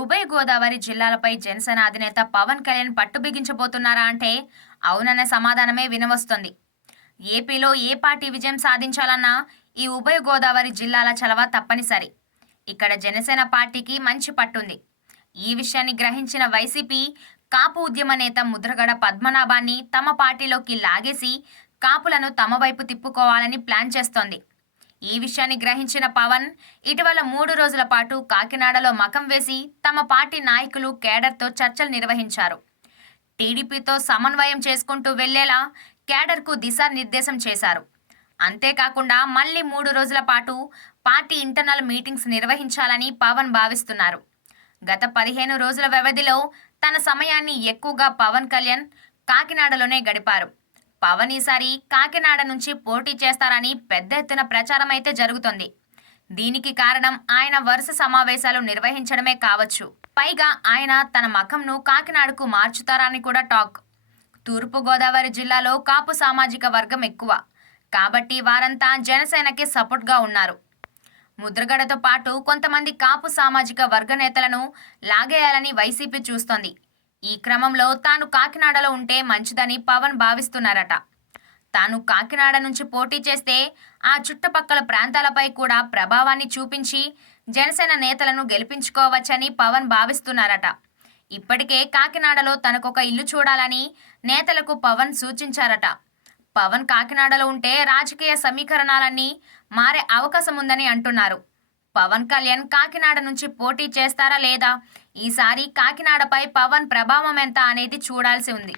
ఉభయ గోదావరి జిల్లాలపై జనసేన అధినేత పవన్ కళ్యాణ్ పట్టు బిగించబోతున్నారా అంటే అవుననే సమాధానమే వినవస్తుంది. ఏపీలో ఏ పార్టీ విజయం సాధించాలన్నా ఈ ఉభయ గోదావరి జిల్లాల చలవ తప్పనిసరి. ఇక్కడ జనసేన పార్టీకి మంచి పట్టుంది. ఈ విషయాన్ని గ్రహించిన వైసీపీ కాపు ఉద్యమ నేత ముద్రగడ పద్మనాభాన్ని తమ పార్టీలోకి లాగేసి కాపులను తమ వైపు తిప్పుకోవాలని ప్లాన్ చేస్తోంది. ఈ విషయాన్ని గ్రహించిన పవన్ ఇటీవల 3 రోజుల పాటు కాకినాడలో మకం వేసి తమ పార్టీ నాయకులు కేడర్తో చర్చలు నిర్వహించారు. టీడీపీతో సమన్వయం చేసుకుంటూ వెళ్లేలా కేడర్కు దిశానిర్దేశం చేశారు. అంతేకాకుండా మళ్లీ 3 రోజుల పాటు పార్టీ ఇంటర్నల్ మీటింగ్స్ నిర్వహించాలని పవన్ భావిస్తున్నారు. గత 15 రోజుల వ్యవధిలో తన సమయాన్ని ఎక్కువగా పవన్ కళ్యాణ్ కాకినాడలోనే గడిపారు. పవన్ ఈసారి కాకినాడ నుంచి పోటీ చేస్తారని పెద్ద ఎత్తున ప్రచారం అయితే జరుగుతోంది. దీనికి కారణం ఆయన వరుస సమావేశాలు నిర్వహించడమే కావచ్చు. పైగా ఆయన తన మఖంను కాకినాడకు మార్చుతారని కూడా టాక్. తూర్పు గోదావరి జిల్లాలో కాపు సామాజిక వర్గం ఎక్కువ కాబట్టి వారంతా జనసేనకి సపోర్ట్గా ఉన్నారు. ముద్రగడతో పాటు కొంతమంది కాపు సామాజిక వర్గ నేతలను లాగేయాలని వైసీపీ చూస్తోంది. ఈ క్రమంలో తాను కాకినాడలో ఉంటే మంచిదని పవన్ భావిస్తున్నారట. తాను కాకినాడ నుంచి పోటీ చేస్తే ఆ చుట్టుపక్కల ప్రాంతాలపై కూడా ప్రభావాన్ని చూపించి జనసేన నేతలను గెలిపించుకోవచ్చని పవన్ భావిస్తున్నారట. ఇప్పటికే కాకినాడలో తనకొక ఇల్లు చూడాలని నేతలకు పవన్ సూచించారట. పవన్ కాకినాడలో ఉంటే రాజకీయ సమీకరణాలన్నీ మారే అవకాశం ఉందని అంటున్నారు. పవన్ కళ్యాణ్ కాకినాడ నుంచి పోటీ చేస్తారా లేదా? ఈసారి కాకినాడపై పవన్ ప్రభావం ఎంత అనేది చూడాల్సి ఉంది.